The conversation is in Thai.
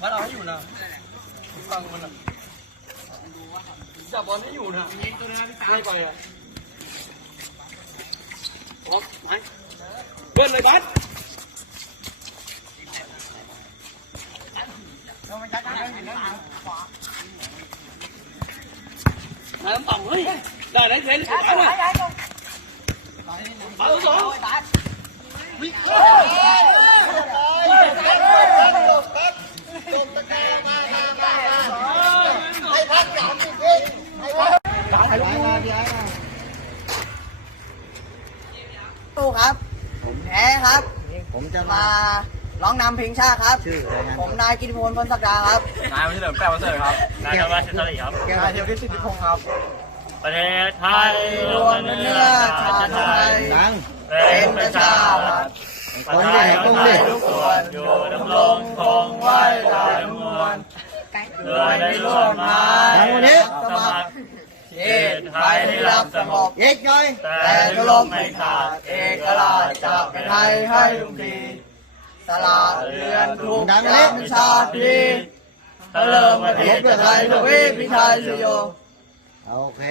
มันเอาให้อยู่นะฟังมันอ่ะจับบอลให้อยู่นะไม่ไปอ่ะโอ๊บไหม เลยบัสน้ำต่ำเฮ้ยได้ไหนเข็นสุดท้ายเลยมาตัวสองตู้ครับ แพ้ครับ ผมจะมาร้องนำเพลงชาติครับ ชื่ออะไรนะผมนายกิติพลพลศักดาครับ นายวันเฉลิมแป้วเสริฐครับ นายธวัชชัยครับแก้วนายเทียวทิศสิทธิพงศ์ครับ ประเทศไทยรวมเป็นเนื้อชาติไทย ดัง เป็นประชารัฐคนที่ไหนต้องเล่นทุกส่วนอยู่ดำรงคงไว้ได้มวลโดยในร่วมมาดังวันนี้สมัครเขต ไทยให้รับสงบเอกย่อยแต่จะลมไม่ขาด เอกราชจะเป็นไทยให้ลุงดีสละเรือนทุกข์ยามชาติดีเริ่มมาเทศเพื่อไทยทวีพิชัยชโยโอเค